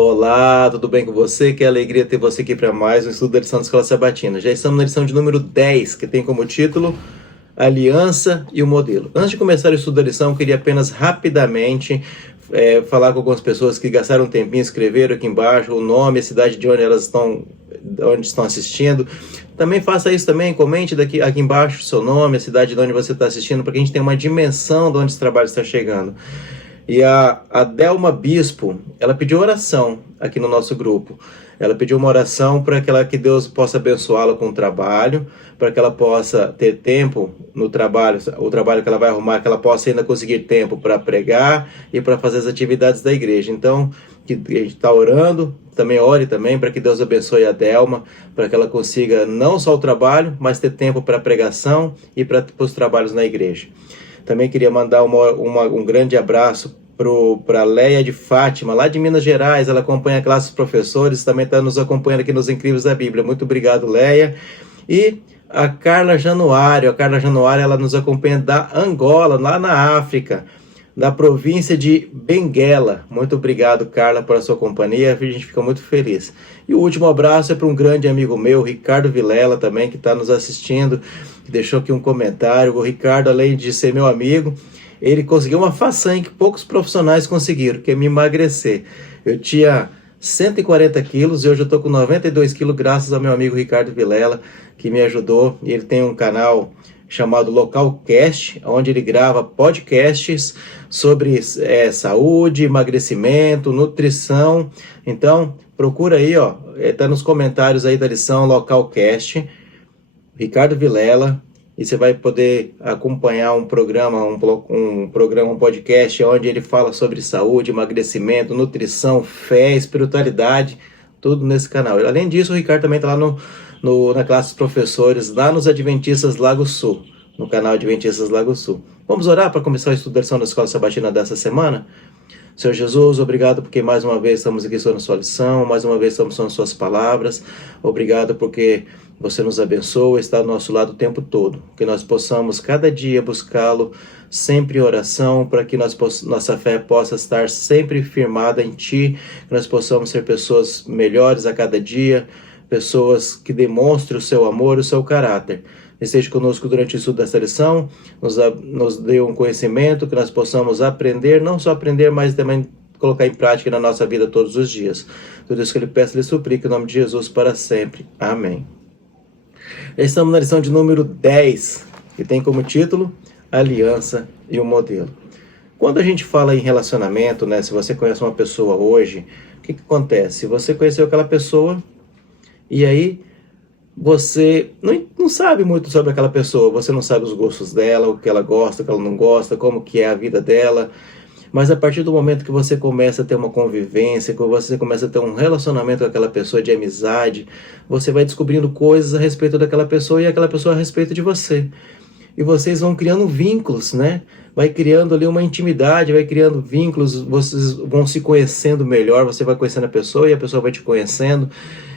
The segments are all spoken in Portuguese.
Olá, tudo bem com você? Que alegria ter você aqui para mais um estudo da lição da Escola Sabatina. Já estamos na lição de número 10, que tem como título Aliança e o Modelo. Antes de começar o estudo da lição, eu queria apenas rapidamente falar com algumas pessoas que gastaram um tempinho, escreveram aqui embaixo o nome, a cidade de onde elas estão assistindo. Também faça isso também, comente aqui embaixo o seu nome, a cidade de onde você está assistindo, para que a gente tenha uma dimensão de onde esse trabalho está chegando. E a Delma Bispo, ela pediu oração aqui no nosso grupo. Ela pediu uma oração para que Deus possa abençoá-la com o trabalho, para que ela possa ter tempo no trabalho, o trabalho que ela vai arrumar, que ela possa ainda conseguir tempo para pregar e para fazer as atividades da igreja. Então, que a gente está orando, também ore também para que Deus abençoe a Delma, para que ela consiga não só o trabalho, mas ter tempo para a pregação e para os trabalhos na igreja. Também queria mandar um grande abraço para a Leia de Fátima, lá de Minas Gerais. Ela acompanha a classe dos professores, também está nos acompanhando aqui nos Incríveis da Bíblia. Muito obrigado, Leia. E a Carla Januário. A Carla Januário, ela nos acompanha da Angola, lá na África, da província de Benguela. Muito obrigado, Carla, por a sua companhia. A gente fica muito feliz. E o último abraço é para um grande amigo meu, Ricardo Vilela, também, que está nos assistindo, que deixou aqui um comentário. O Ricardo, além de ser meu amigo, ele conseguiu uma façanha que poucos profissionais conseguiram, que é me emagrecer. Eu tinha 140 quilos e hoje eu estou com 92 quilos graças ao meu amigo Ricardo Vilela, que me ajudou. Ele tem um canal chamado Localcast, onde ele grava podcasts sobre saúde, emagrecimento, nutrição. Então, procura aí, ó, tá nos comentários aí da lição Localcast, Ricardo Vilela, e você vai poder acompanhar um podcast onde ele fala sobre saúde, emagrecimento, nutrição, fé, espiritualidade, tudo nesse canal. Além disso, o Ricardo também está lá na classe dos professores, lá nos Adventistas Lago Sul, no canal Adventistas Lago Sul. Vamos orar para começar a estudo da lição da Escola Sabatina dessa semana? Senhor Jesus, obrigado porque mais uma vez estamos aqui sobre a sua lição, mais uma vez estamos sobre as suas palavras. Obrigado porque você nos abençoa, está ao nosso lado o tempo todo. Que nós possamos cada dia buscá-lo sempre em oração, para que nossa fé possa estar sempre firmada em Ti, que nós possamos ser pessoas melhores a cada dia, pessoas que demonstrem o seu amor e o seu caráter. Esteja conosco durante o estudo dessa lição, nos dê um conhecimento, que nós possamos aprender, não só aprender, mas também colocar em prática na nossa vida todos os dias. Tudo isso que ele peça, ele suplica, em nome de Jesus, para sempre. Amém. Estamos na lição de número 10, que tem como título Aliança e o Modelo. Quando a gente fala em relacionamento, né, se você conhece uma pessoa hoje, o que acontece? Você conheceu aquela pessoa e aí você não sabe muito sobre aquela pessoa, você não sabe os gostos dela, o que ela gosta, o que ela não gosta, como que é a vida dela. Mas a partir do momento que você começa a ter uma convivência, que você começa a ter um relacionamento com aquela pessoa de amizade, você vai descobrindo coisas a respeito daquela pessoa e aquela pessoa a respeito de você. E vocês vão criando vínculos, né? Vai criando ali uma intimidade, vai criando vínculos, vocês vão se conhecendo melhor, você vai conhecendo a pessoa e a pessoa vai te conhecendo.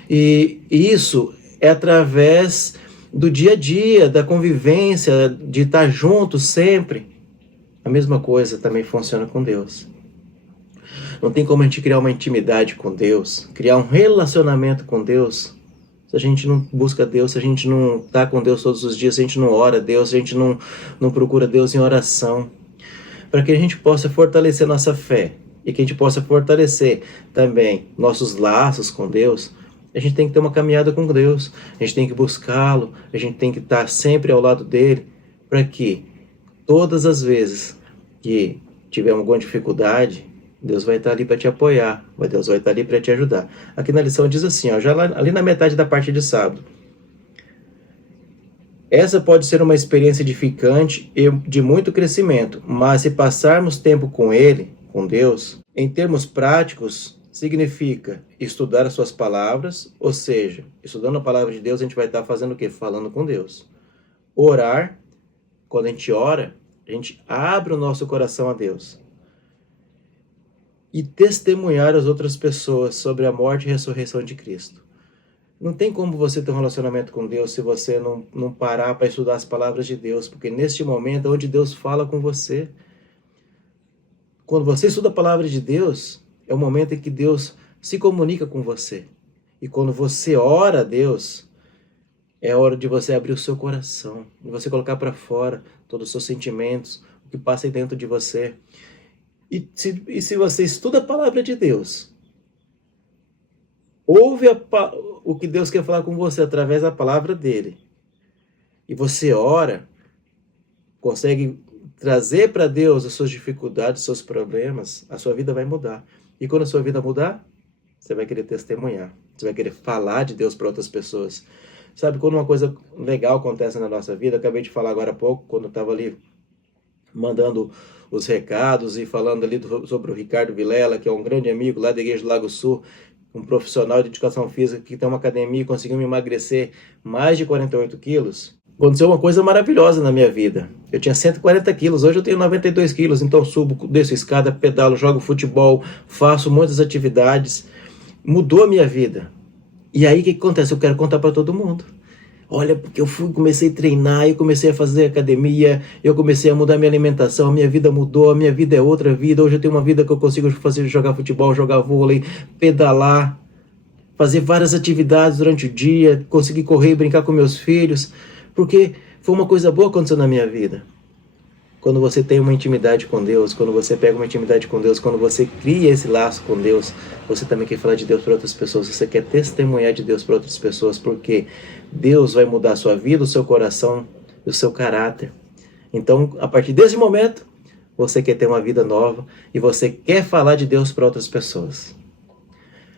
E isso é através do dia a dia, da convivência, de estar junto sempre. A mesma coisa também funciona com Deus. Não tem como a gente criar uma intimidade com Deus, criar um relacionamento com Deus, se a gente não busca Deus, se a gente não está com Deus todos os dias, se a gente não ora a Deus, se a gente não procura Deus em oração. Para que a gente possa fortalecer nossa fé e que a gente possa fortalecer também nossos laços com Deus, a gente tem que ter uma caminhada com Deus, a gente tem que buscá-lo, a gente tem que estar sempre ao lado dele, para que todas as vezes que tiver alguma dificuldade, Deus vai estar ali para te apoiar, Deus vai estar ali para te ajudar. Aqui na lição diz assim, ó, ali na metade da parte de sábado: essa pode ser uma experiência edificante e de muito crescimento, mas se passarmos tempo com Ele, com Deus, em termos práticos, significa estudar as suas palavras, ou seja, estudando a palavra de Deus, a gente vai estar fazendo o quê? Falando com Deus. Orar, quando a gente ora, a gente abre o nosso coração a Deus. E testemunhar as outras pessoas sobre a morte e ressurreição de Cristo. Não tem como você ter um relacionamento com Deus se você não parar para estudar as palavras de Deus, porque neste momento é onde Deus fala com você. Quando você estuda a palavra de Deus, é o momento em que Deus se comunica com você. E quando você ora a Deus, é hora de você abrir o seu coração, de você colocar para fora todos os seus sentimentos, o que passa aí dentro de você. E se você estuda a palavra de Deus, ouve o que Deus quer falar com você através da palavra dele, e você ora, consegue trazer para Deus as suas dificuldades, os seus problemas, a sua vida vai mudar. E quando a sua vida mudar, você vai querer testemunhar, você vai querer falar de Deus para outras pessoas. Sabe, quando uma coisa legal acontece na nossa vida, acabei de falar agora há pouco, quando eu estava ali mandando os recados e falando ali sobre o Ricardo Vilela, que é um grande amigo lá da Igreja do Lago Sul, um profissional de educação física que tem uma academia e conseguiu me emagrecer mais de 48 quilos. Aconteceu uma coisa maravilhosa na minha vida. Eu tinha 140 quilos, hoje eu tenho 92 quilos, então subo, desço escada, pedalo, jogo futebol, faço muitas atividades. Mudou a minha vida. E aí o que acontece? Eu quero contar para todo mundo. Olha, porque eu comecei a treinar, eu comecei a fazer academia, eu comecei a mudar minha alimentação, a minha vida mudou, a minha vida é outra vida. Hoje eu tenho uma vida que eu consigo fazer, jogar futebol, jogar vôlei, pedalar, fazer várias atividades durante o dia, conseguir correr e brincar com meus filhos, porque foi uma coisa boa acontecendo na minha vida. Quando você tem uma intimidade com Deus, quando você pega uma intimidade com Deus, quando você cria esse laço com Deus, você também quer falar de Deus para outras pessoas, você quer testemunhar de Deus para outras pessoas, porque Deus vai mudar a sua vida, o seu coração e o seu caráter. Então, a partir desse momento, você quer ter uma vida nova e você quer falar de Deus para outras pessoas.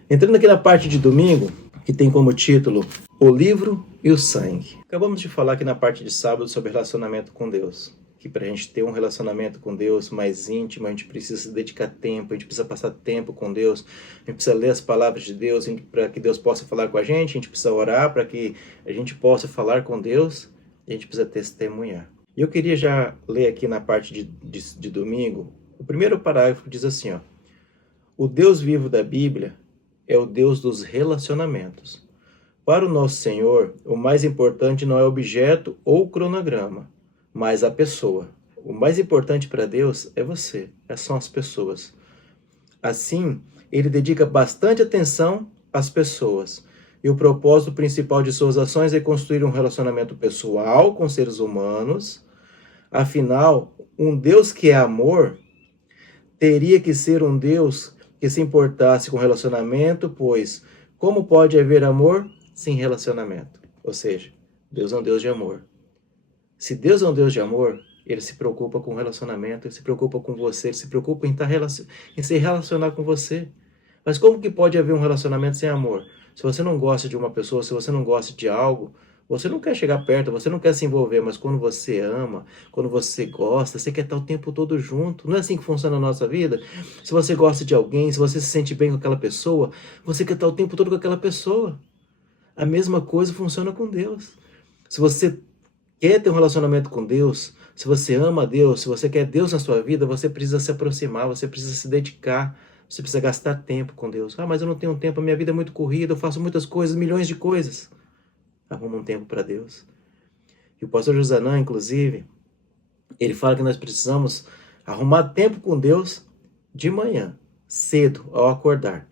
Entrando aqui na parte de domingo, que tem como título O Livro e o Sangue. Acabamos de falar aqui na parte de sábado sobre relacionamento com Deus. Que para a gente ter um relacionamento com Deus mais íntimo, a gente precisa se dedicar tempo, a gente precisa passar tempo com Deus, a gente precisa ler as palavras de Deus para que Deus possa falar com a gente precisa orar para que a gente possa falar com Deus e a gente precisa testemunhar. E eu queria já ler aqui na parte de domingo, o primeiro parágrafo diz assim, ó: o Deus vivo da Bíblia é o Deus dos relacionamentos. Para o nosso Senhor, o mais importante não é o objeto ou o cronograma, mas a pessoa. O mais importante para Deus é você, são as pessoas. Assim, ele dedica bastante atenção às pessoas. E o propósito principal de suas ações é construir um relacionamento pessoal com seres humanos. Afinal, um Deus que é amor teria que ser um Deus que se importasse com relacionamento, pois como pode haver amor sem relacionamento? Ou seja, Deus é um Deus de amor. Se Deus é um Deus de amor, ele se preocupa com o relacionamento, ele se preocupa com você, ele se preocupa em se relacionar com você. Mas como que pode haver um relacionamento sem amor? Se você não gosta de uma pessoa, se você não gosta de algo, você não quer chegar perto, você não quer se envolver, mas quando você ama, quando você gosta, você quer estar o tempo todo junto. Não é assim que funciona a nossa vida? Se você gosta de alguém, se você se sente bem com aquela pessoa, você quer estar o tempo todo com aquela pessoa. A mesma coisa funciona com Deus. Se você quer ter um relacionamento com Deus, se você ama Deus, se você quer Deus na sua vida, você precisa se aproximar, você precisa se dedicar, você precisa gastar tempo com Deus. Ah, mas eu não tenho tempo, a minha vida é muito corrida, eu faço muitas coisas, milhões de coisas. Arruma um tempo para Deus. E o pastor Josanã, inclusive, ele fala que nós precisamos arrumar tempo com Deus de manhã, cedo, ao acordar.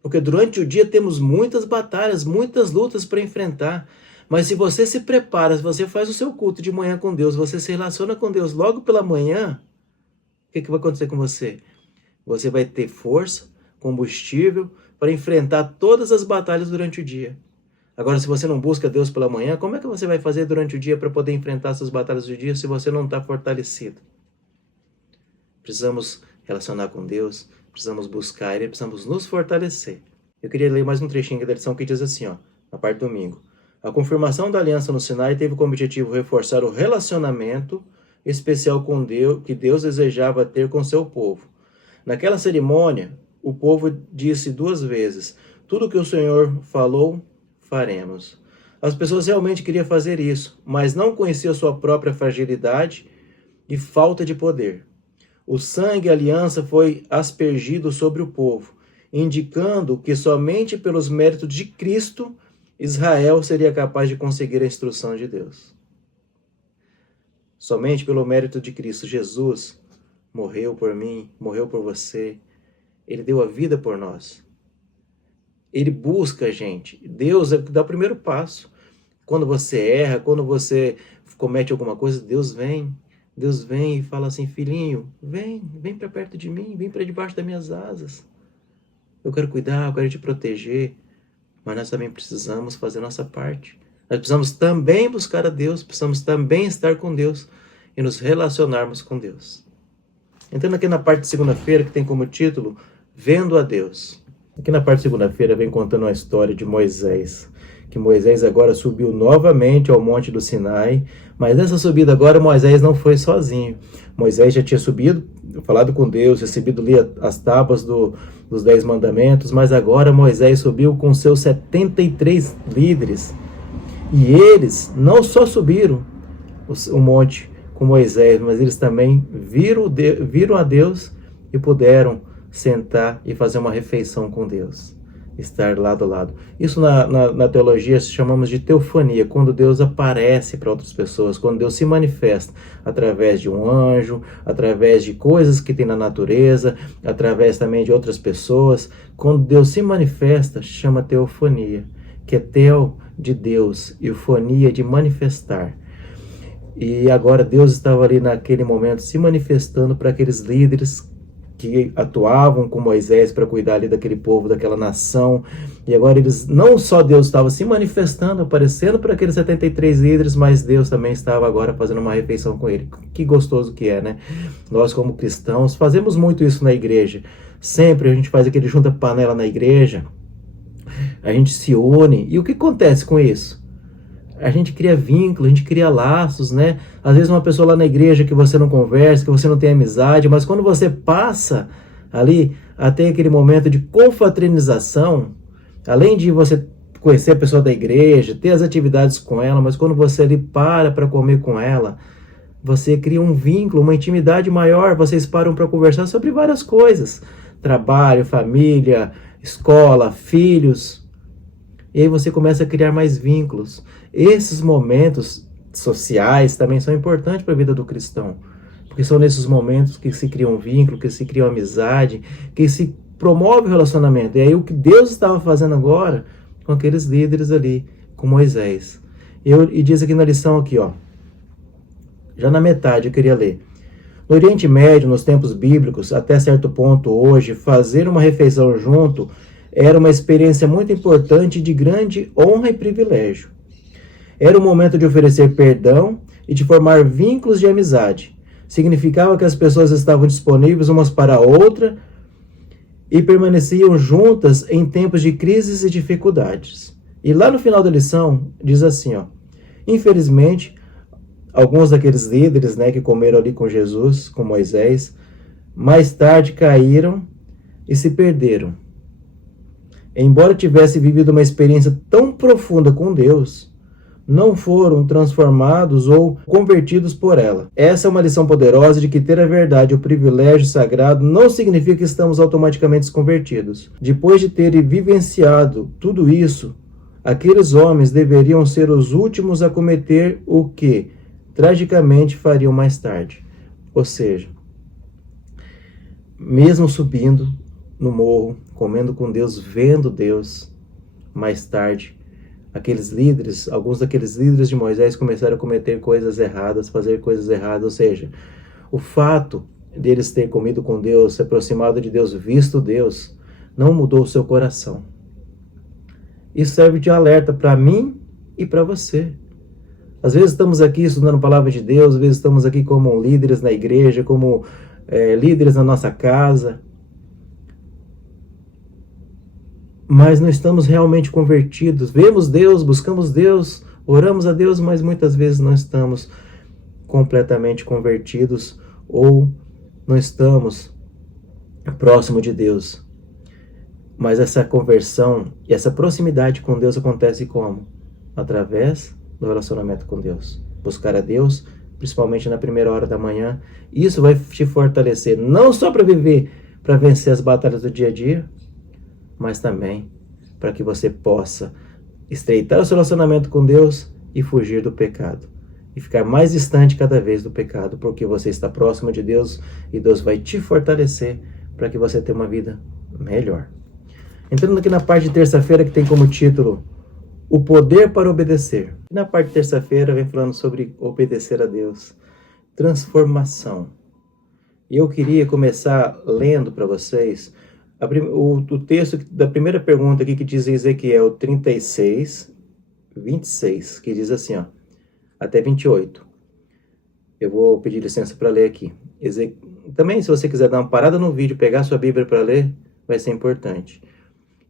Porque durante o dia temos muitas batalhas, muitas lutas para enfrentar. Mas se você se prepara, se você faz o seu culto de manhã com Deus, você se relaciona com Deus logo pela manhã, o que vai acontecer com você? Você vai ter força, combustível para enfrentar todas as batalhas durante o dia. Agora, se você não busca Deus pela manhã, como é que você vai fazer durante o dia para poder enfrentar essas batalhas do dia se você não está fortalecido? Precisamos relacionar com Deus, precisamos buscar Ele, precisamos nos fortalecer. Eu queria ler mais um trechinho da lição que diz assim, ó, na parte do domingo. A confirmação da aliança no Sinai teve como objetivo reforçar o relacionamento especial com Deus que Deus desejava ter com seu povo. Naquela cerimônia, o povo disse 2 vezes: tudo o que o Senhor falou, faremos. As pessoas realmente queriam fazer isso, mas não conheciam sua própria fragilidade e falta de poder. O sangue e a aliança foi aspergido sobre o povo, indicando que somente pelos méritos de Cristo Israel seria capaz de conseguir a instrução de Deus. Somente pelo mérito de Cristo Jesus morreu por mim, morreu por você. Ele deu a vida por nós. Ele busca a gente. Deus é que dá o primeiro passo. Quando você erra, quando você comete alguma coisa, Deus vem. Deus vem e fala assim: filhinho, vem para perto de mim, vem para debaixo das minhas asas. Eu quero cuidar, eu quero te proteger. Mas nós também precisamos fazer a nossa parte. Nós precisamos também buscar a Deus, precisamos também estar com Deus e nos relacionarmos com Deus. Entrando aqui na parte de segunda-feira, que tem como título Vendo a Deus. Aqui na parte de segunda-feira vem contando a história de Moisés, que Moisés agora subiu novamente ao monte do Sinai, mas nessa subida agora Moisés não foi sozinho. Moisés já tinha subido, falado com Deus, recebido ali as tábuas dos 10 mandamentos, mas agora Moisés subiu com seus 73 líderes. E eles não só subiram o monte com Moisés, mas eles também viram a Deus e puderam sentar e fazer uma refeição com Deus, estar lado a lado. Isso na teologia chamamos de teofania, quando Deus aparece para outras pessoas, quando Deus se manifesta através de um anjo, através de coisas que tem na natureza, através também de outras pessoas. Quando Deus se manifesta, chama teofania, que é teo de Deus e fonia de manifestar. E agora Deus estava ali naquele momento se manifestando para aqueles líderes que atuavam com Moisés para cuidar ali daquele povo, daquela nação. E agora eles, não só Deus estava se manifestando, aparecendo para aqueles 73 líderes, mas Deus também estava agora fazendo uma refeição com ele. Que gostoso que é, né? Nós como cristãos fazemos muito isso na igreja. Sempre a gente faz aquele junta-panela na igreja, a gente se une. E o que acontece com isso? A gente cria vínculo, a gente cria laços, né? Às vezes uma pessoa lá na igreja que você não conversa, que você não tem amizade, mas quando você passa ali até aquele momento de confraternização, além de você conhecer a pessoa da igreja, ter as atividades com ela, mas quando você ali para comer com ela, você cria um vínculo, uma intimidade maior, vocês param para conversar sobre várias coisas, trabalho, família, escola, filhos, e aí você começa a criar mais vínculos. Esses momentos sociais também são importantes para a vida do cristão, porque são nesses momentos que se cria um vínculo, que se cria uma amizade, que se promove o relacionamento. E aí o que Deus estava fazendo agora com aqueles líderes ali, com Moisés. E diz aqui na lição, aqui, ó, já na metade eu queria ler. No Oriente Médio, nos tempos bíblicos, até certo ponto hoje, fazer uma refeição junto era uma experiência muito importante de grande honra e privilégio. Era o momento de oferecer perdão e de formar vínculos de amizade. Significava que as pessoas estavam disponíveis umas para a outra e permaneciam juntas em tempos de crises e dificuldades. E lá no final da lição, diz assim, ó, infelizmente, alguns daqueles líderes, né, que comeram ali com Jesus, com Moisés, mais tarde caíram e se perderam. Embora tivesse vivido uma experiência tão profunda com Deus, não foram transformados ou convertidos por ela. Essa é uma lição poderosa de que ter a verdade, o privilégio sagrado, não significa que estamos automaticamente convertidos. Depois de terem vivenciado tudo isso, aqueles homens deveriam ser os últimos a cometer o que, tragicamente, fariam mais tarde. Ou seja, mesmo subindo no morro, comendo com Deus, vendo Deus, mais tarde, aqueles líderes, alguns daqueles líderes de Moisés começaram a cometer coisas erradas, fazer coisas erradas, ou seja, o fato deles ter comido com Deus, se aproximado de Deus, visto Deus, não mudou o seu coração. Isso serve de alerta para mim e para você. Às vezes estamos aqui estudando a palavra de Deus, às vezes estamos aqui como líderes na igreja, como líderes na nossa casa, mas não estamos realmente convertidos. Vemos Deus, buscamos Deus, oramos a Deus, mas muitas vezes não estamos completamente convertidos ou não estamos próximo de Deus. Mas essa conversão e essa proximidade com Deus acontece como? Através do relacionamento com Deus. Buscar a Deus, principalmente na primeira hora da manhã. Isso vai te fortalecer, não só para viver, para vencer as batalhas do dia a dia, mas também para que você possa estreitar o seu relacionamento com Deus e fugir do pecado. E ficar mais distante cada vez do pecado, porque você está próximo de Deus e Deus vai te fortalecer para que você tenha uma vida melhor. Entrando aqui na parte de terça-feira, que tem como título O Poder para Obedecer. E na parte de terça-feira vem falando sobre obedecer a Deus, transformação. E eu queria começar lendo para vocês o texto da primeira pergunta aqui, que diz em Ezequiel 36, 26, que diz assim, ó, até 28. Eu vou pedir licença para ler aqui. Também, se você quiser dar uma parada no vídeo, pegar sua Bíblia para ler, vai ser importante.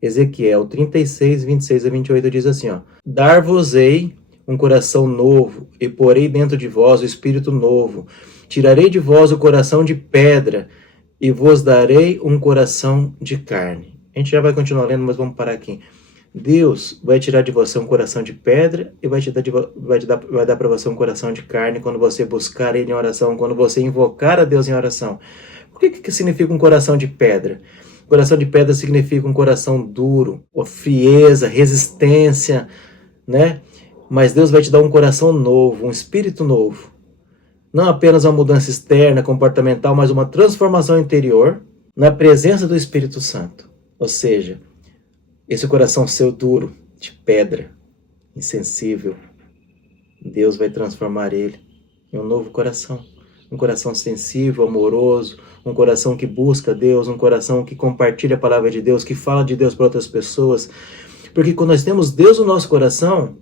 Ezequiel 36, 26 a 28 diz assim, ó, Dar-vos-ei um coração novo, e porei dentro de vós o espírito novo. Tirarei de vós o coração de pedra, e vos darei um coração de carne. A gente já vai continuar lendo, mas vamos parar aqui. Deus vai tirar de você um coração de pedra e vai dar para você um coração de carne quando você buscar Ele em oração, quando você invocar a Deus em oração. Por que significa um coração de pedra? Coração de pedra significa um coração duro, frieza, resistência, né? Mas Deus vai te dar um coração novo, um espírito novo. Não apenas uma mudança externa, comportamental, mas uma transformação interior na presença do Espírito Santo. Ou seja, esse coração seu duro, de pedra, insensível, Deus vai transformar ele em um novo coração. Um coração sensível, amoroso, um coração que busca Deus, um coração que compartilha a palavra de Deus, que fala de Deus para outras pessoas. Porque quando nós temos Deus no nosso coração,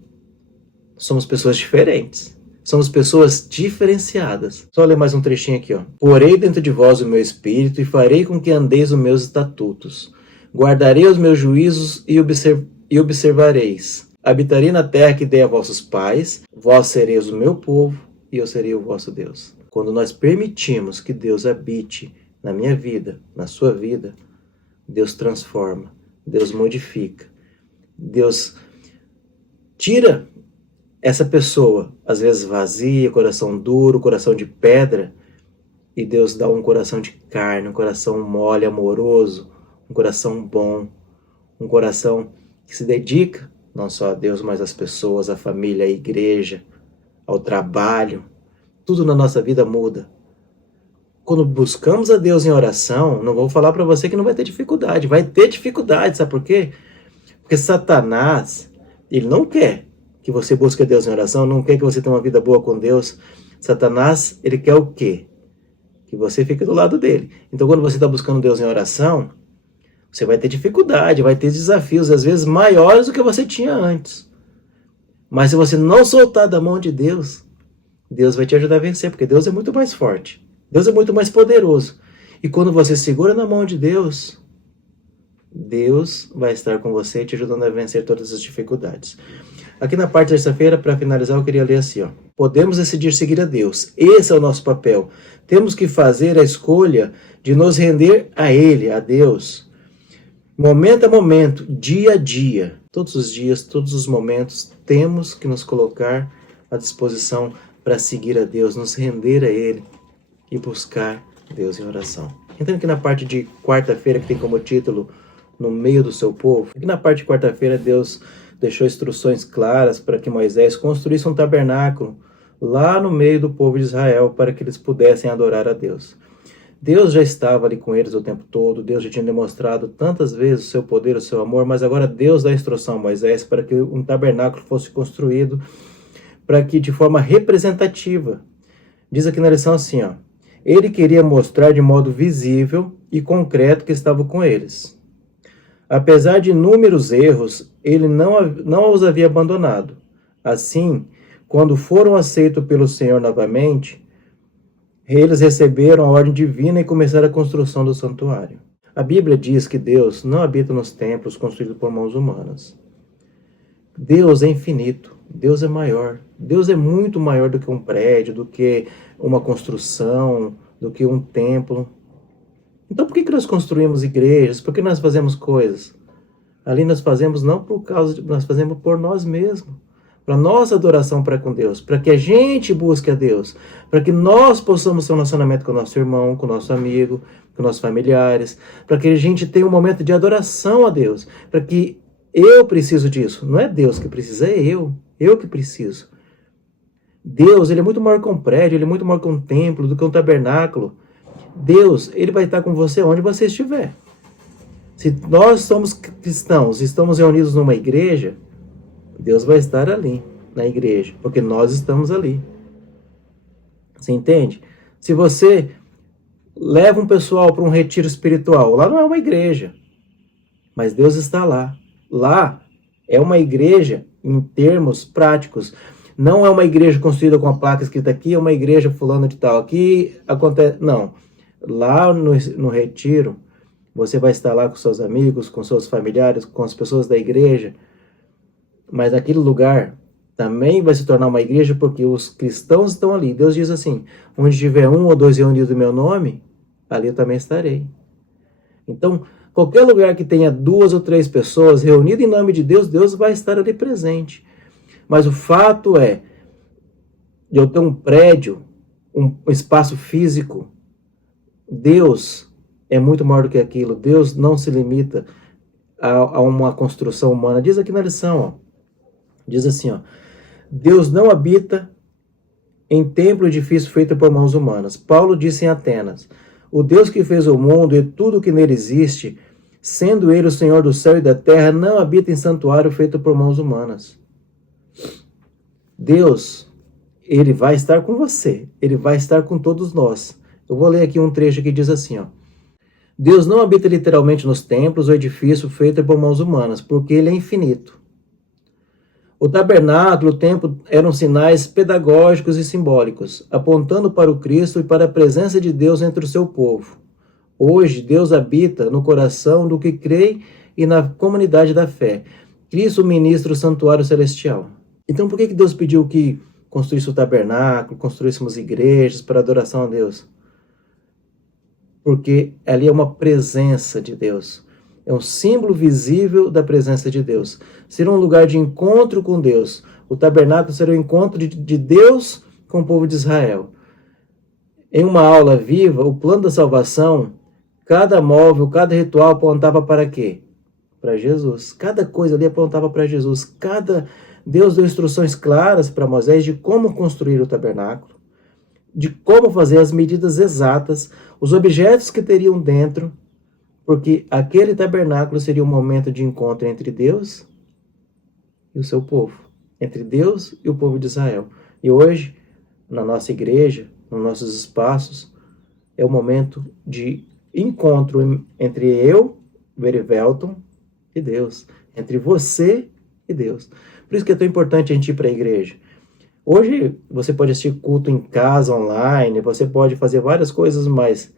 somos pessoas diferentes. Somos pessoas diferenciadas. Só ler mais um trechinho aqui, ó. Porei dentro de vós o meu espírito e farei com que andeis os meus estatutos. Guardarei os meus juízos e observareis. Habitarei na terra que dei a vossos pais. Vós sereis o meu povo e eu serei o vosso Deus. Quando nós permitimos que Deus habite na minha vida, na sua vida, Deus transforma, Deus modifica, Deus tira essa pessoa, às vezes vazia, coração duro, coração de pedra, e Deus dá um coração de carne, um coração mole, amoroso, um coração bom, um coração que se dedica não só a Deus, mas às pessoas, à família, à igreja, ao trabalho. Tudo na nossa vida muda. Quando buscamos a Deus em oração, não vou falar para você que não vai ter dificuldade. Vai ter dificuldade, sabe por quê? Porque Satanás, ele não quer que você busque a Deus em oração, não quer que você tenha uma vida boa com Deus. Satanás, ele quer o quê? Que você fique do lado dele. Então, quando você está buscando Deus em oração, você vai ter dificuldade, vai ter desafios, às vezes maiores do que você tinha antes. Mas se você não soltar da mão de Deus, Deus vai te ajudar a vencer, porque Deus é muito mais forte. Deus é muito mais poderoso. E quando você segura na mão de Deus, Deus vai estar com você, te ajudando a vencer todas as dificuldades. Aqui na parte de terça-feira, para finalizar, eu queria ler assim, ó. Podemos decidir seguir a Deus. Esse é o nosso papel. Temos que fazer a escolha de nos render a Ele, a Deus. Momento a momento, dia a dia. Todos os dias, todos os momentos, temos que nos colocar à disposição para seguir a Deus, nos render a Ele e buscar Deus em oração. Entrando aqui na parte de quarta-feira, que tem como título No Meio do Seu Povo. Aqui na parte de quarta-feira, Deus deixou instruções claras para que Moisés construísse um tabernáculo lá no meio do povo de Israel, para que eles pudessem adorar a Deus. Deus já estava ali com eles o tempo todo, Deus já tinha demonstrado tantas vezes o seu poder, o seu amor, mas agora Deus dá instrução a Moisés para que um tabernáculo fosse construído, para que de forma representativa. Diz aqui na lição assim, ó. Ele queria mostrar de modo visível e concreto que estava com eles. Apesar de inúmeros erros, ele não os havia abandonado. Assim, quando foram aceitos pelo Senhor novamente, eles receberam a ordem divina e começaram a construção do santuário. A Bíblia diz que Deus não habita nos templos construídos por mãos humanas. Deus é infinito, Deus é maior. Deus é muito maior do que um prédio, do que uma construção, do que um templo. Então por que nós construímos igrejas? Por que nós fazemos coisas? Ali nós fazemos não por causa de... Nós fazemos por nós mesmos. Para nossa adoração para com Deus. Para que a gente busque a Deus. Para que nós possamos ter um relacionamento com o nosso irmão, com o nosso amigo, com nossos familiares. Para que a gente tenha um momento de adoração a Deus. Para que eu preciso disso. Não é Deus que precisa, é eu. Eu que preciso. Deus, ele é muito maior que um prédio, ele é muito maior que um templo, do que um tabernáculo. Deus, ele vai estar com você onde você estiver. Se nós somos cristãos, estamos reunidos numa igreja, Deus vai estar ali, na igreja, porque nós estamos ali. Você entende? Se você leva um pessoal para um retiro espiritual, lá não é uma igreja, mas Deus está lá. Lá é uma igreja em termos práticos. Não é uma igreja construída com a placa escrita aqui, é uma igreja fulano de tal. Aqui acontece... Não. Lá no retiro, você vai estar lá com seus amigos, com seus familiares, com as pessoas da igreja. Mas aquele lugar também vai se tornar uma igreja porque os cristãos estão ali. Deus diz assim, onde tiver 1 ou 2 reunidos em meu nome, ali eu também estarei. Então, qualquer lugar que tenha 2 ou 3 pessoas reunidas em nome de Deus, Deus vai estar ali presente. Mas o fato é, de eu ter um prédio, um espaço físico, Deus é muito maior do que aquilo. Deus não se limita a uma construção humana. Diz aqui na lição, ó, diz assim, ó, Deus não habita em templo e edifício feito por mãos humanas. Paulo disse em Atenas, o Deus que fez o mundo e tudo que nele existe, sendo ele o Senhor do céu e da terra, não habita em santuário feito por mãos humanas. Deus, ele vai estar com você, ele vai estar com todos nós. Eu vou ler aqui um trecho que diz assim, ó. Deus não habita literalmente nos templos ou edifícios feitos por mãos humanas, porque ele é infinito. O tabernáculo, o templo eram sinais pedagógicos e simbólicos, apontando para o Cristo e para a presença de Deus entre o seu povo. Hoje, Deus habita no coração do que crê e na comunidade da fé. Cristo ministra o santuário celestial. Então, por que Deus pediu que construísse o tabernáculo, construíssemos igrejas para adoração a Deus? Porque ali é uma presença de Deus. É um símbolo visível da presença de Deus. Será um lugar de encontro com Deus. O tabernáculo será o encontro de Deus com o povo de Israel. Em uma aula viva, o plano da salvação, cada móvel, cada ritual apontava para quê? Para Jesus. Cada coisa ali apontava para Jesus. Deus deu instruções claras para Moisés de como construir o tabernáculo, de como fazer as medidas exatas, os objetos que teriam dentro, porque aquele tabernáculo seria um momento de encontro entre Deus e o seu povo, entre Deus e o povo de Israel. E hoje, na nossa igreja, nos nossos espaços, é o momento de encontro entre eu, Verivelton, e Deus, entre você e Deus. Por isso que é tão importante a gente ir para a igreja. Hoje você pode assistir culto em casa, online, você pode fazer várias coisas, mas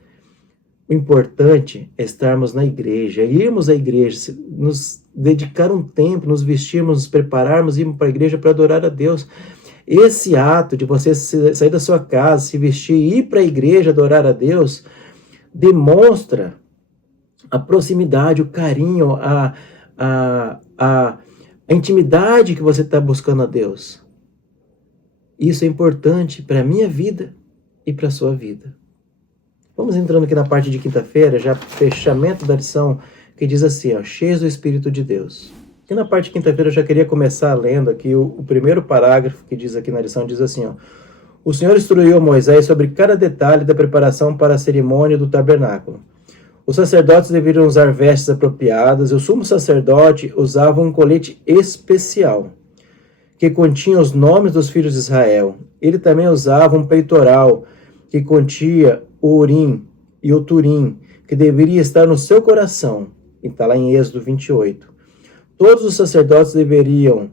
o importante é estarmos na igreja, irmos à igreja, nos dedicar um tempo, nos vestirmos, nos prepararmos, irmos para a igreja para adorar a Deus. Esse ato de você sair da sua casa, se vestir e ir para a igreja adorar a Deus, demonstra a proximidade, o carinho, a intimidade que você está buscando a Deus. Isso é importante para a minha vida e para a sua vida. Vamos entrando aqui na parte de quinta-feira, já fechamento da lição, que diz assim, ó, cheios do Espírito de Deus. E na parte de quinta-feira eu já queria começar lendo aqui o primeiro parágrafo que diz aqui na lição, diz assim, ó, o Senhor instruiu a Moisés sobre cada detalhe da preparação para a cerimônia do tabernáculo. Os sacerdotes deveriam usar vestes apropriadas e o sumo sacerdote usava um colete especial, que continha os nomes dos filhos de Israel. Ele também usava um peitoral, que continha o Urim e o Turim, que deveria estar no seu coração. E está lá em Êxodo 28. Todos os sacerdotes deveriam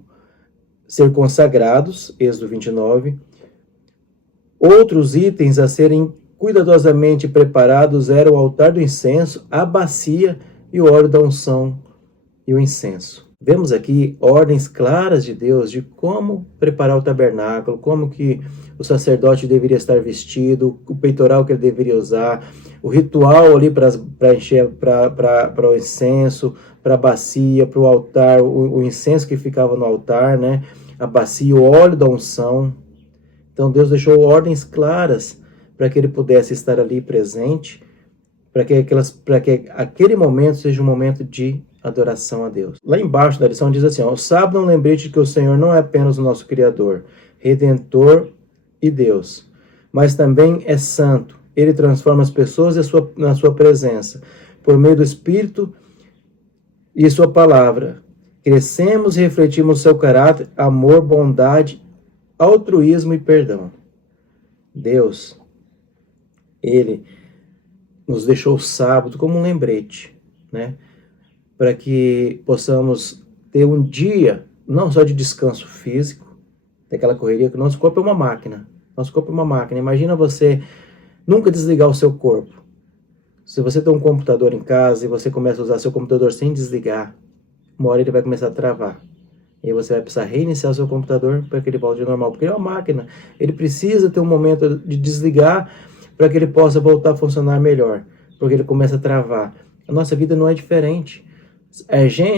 ser consagrados, Êxodo 29. Outros itens a serem cuidadosamente preparados eram o altar do incenso, a bacia e o óleo da unção e o incenso. Vemos aqui ordens claras de Deus de como preparar o tabernáculo, como que o sacerdote deveria estar vestido, o peitoral que ele deveria usar, o ritual ali para encher, para o incenso, para a bacia, para o altar, o incenso que ficava no altar, né? A bacia, o óleo da unção. Então Deus deixou ordens claras para que ele pudesse estar ali presente, para que aquele momento seja um momento de adoração a Deus. Lá embaixo da lição diz assim, ó, o sábado é um lembrete de que o Senhor não é apenas o nosso Criador, Redentor e Deus, mas também é santo. Ele transforma as pessoas na sua presença, por meio do Espírito e sua palavra. Crescemos e refletimos seu caráter, amor, bondade, altruísmo e perdão. Deus, Ele nos deixou o sábado como um lembrete, né? Para que possamos ter um dia, não só de descanso físico, daquela correria, que nosso corpo é uma máquina. Nosso corpo é uma máquina. Imagina você nunca desligar o seu corpo. Se você tem um computador em casa e você começa a usar seu computador sem desligar, uma hora ele vai começar a travar. E aí você vai precisar reiniciar o seu computador para que ele volte ao normal. Porque é uma máquina. Ele precisa ter um momento de desligar para que ele possa voltar a funcionar melhor. Porque ele começa a travar. A nossa vida não é diferente.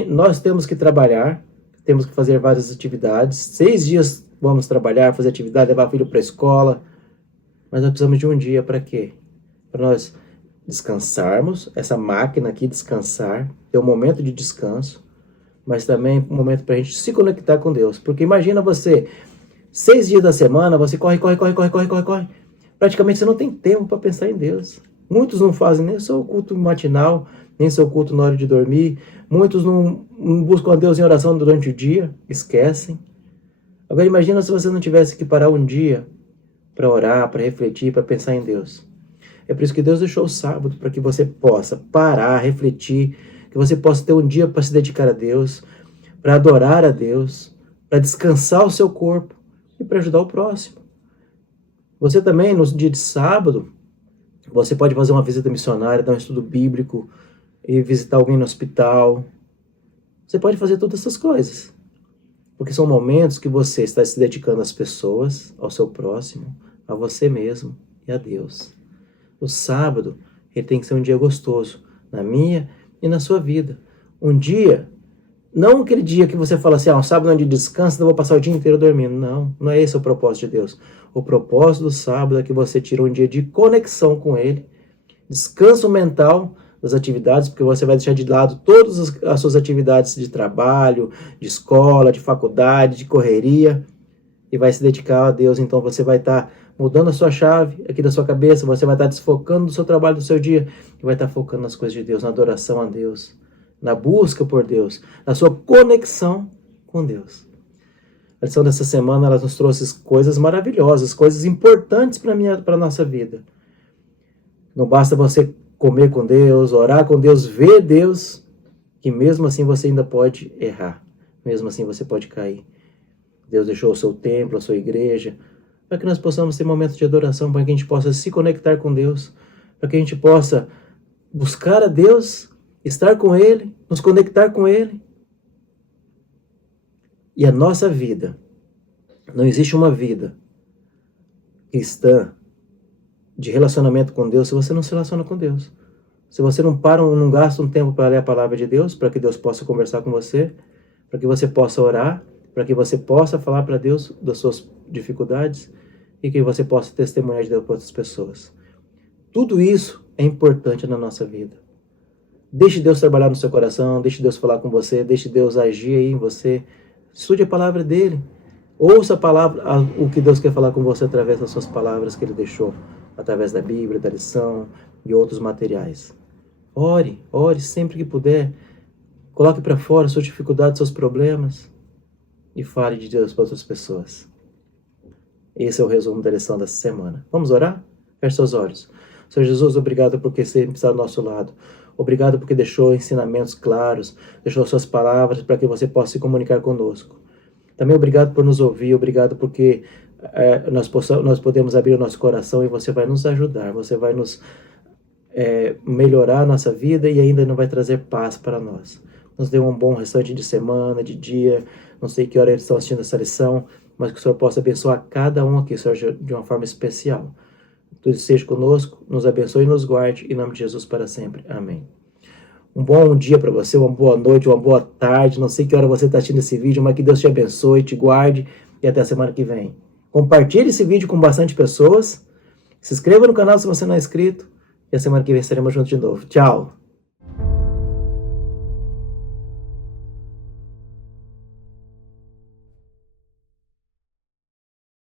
Nós temos que trabalhar, temos que fazer várias atividades. 6 dias vamos trabalhar, fazer atividade, levar o filho para a escola. Mas nós precisamos de um dia para quê? Para nós descansarmos, essa máquina aqui descansar, ter um momento de descanso, mas também um momento para a gente se conectar com Deus. Porque imagina você, 6 dias da semana, você corre. Praticamente você não tem tempo para pensar em Deus. Muitos não fazem nem só o culto matinal, nem só o culto na hora de dormir. Muitos não buscam a Deus em oração durante o dia, esquecem. Agora imagina se você não tivesse que parar um dia para orar, para refletir, para pensar em Deus. É por isso que Deus deixou o sábado, para que você possa parar, refletir, que você possa ter um dia para se dedicar a Deus, para adorar a Deus, para descansar o seu corpo e para ajudar o próximo. Você também, no dia de sábado, você pode fazer uma visita missionária, dar um estudo bíblico, e visitar alguém no hospital. Você pode fazer todas essas coisas. Porque são momentos que você está se dedicando às pessoas, ao seu próximo, a você mesmo e a Deus. O sábado, ele tem que ser um dia gostoso, na minha e na sua vida. Um dia, não aquele dia que você fala assim, um sábado é um dia de descanso, então eu vou passar o dia inteiro dormindo. Não, não é esse o propósito de Deus. O propósito do sábado é que você tira um dia de conexão com Ele, descanso mental das atividades, porque você vai deixar de lado todas as suas atividades de trabalho, de escola, de faculdade, de correria, e vai se dedicar a Deus. Então você vai estar mudando a sua chave aqui da sua cabeça, você vai estar desfocando do seu trabalho, do seu dia, e vai estar focando nas coisas de Deus, na adoração a Deus, na busca por Deus, na sua conexão com Deus. A lição dessa semana, ela nos trouxe coisas maravilhosas, coisas importantes para a nossa vida. Não basta você comer com Deus, orar com Deus, ver Deus, que mesmo assim você ainda pode errar, mesmo assim você pode cair. Deus deixou o seu templo, a sua igreja, para que nós possamos ter momentos de adoração, para que a gente possa se conectar com Deus, para que a gente possa buscar a Deus, estar com Ele, nos conectar com Ele. E a nossa vida, não existe uma vida cristã de relacionamento com Deus se você não se relaciona com Deus. Se você não gasta um tempo para ler a palavra de Deus, para que Deus possa conversar com você, para que você possa orar, para que você possa falar para Deus das suas dificuldades e que você possa testemunhar de Deus para outras pessoas. Tudo isso é importante na nossa vida. Deixe Deus trabalhar no seu coração, deixe Deus falar com você, deixe Deus agir aí em você. Estude a palavra dele. Ouça a palavra, o que Deus quer falar com você através das suas palavras que ele deixou, através da Bíblia, da lição e outros materiais. Ore sempre que puder. Coloque para fora suas dificuldades, seus problemas e fale de Deus para outras pessoas. Esse é o resumo da lição dessa semana. Vamos orar? Feche seus olhos. Senhor Jesus, obrigado porque sempre está ao nosso lado. Obrigado porque deixou ensinamentos claros, deixou suas palavras para que você possa se comunicar conosco. Também obrigado por nos ouvir, obrigado porque nós podemos abrir o nosso coração e você vai nos ajudar, você vai nos melhorar a nossa vida e ainda não vai trazer paz para nós. Nos dê um bom restante de semana, de dia, não sei que hora eles estão assistindo essa lição, mas que o Senhor possa abençoar cada um aqui, Senhor, de uma forma especial. Tudo esteja conosco, nos abençoe e nos guarde, em nome de Jesus para sempre. Amém. Um bom dia para você, uma boa noite, uma boa tarde, não sei que hora você está assistindo esse vídeo, mas que Deus te abençoe, te guarde e até a semana que vem. Compartilhe esse vídeo com bastante pessoas, se inscreva no canal se você não é inscrito e a semana que vem estaremos juntos de novo. Tchau!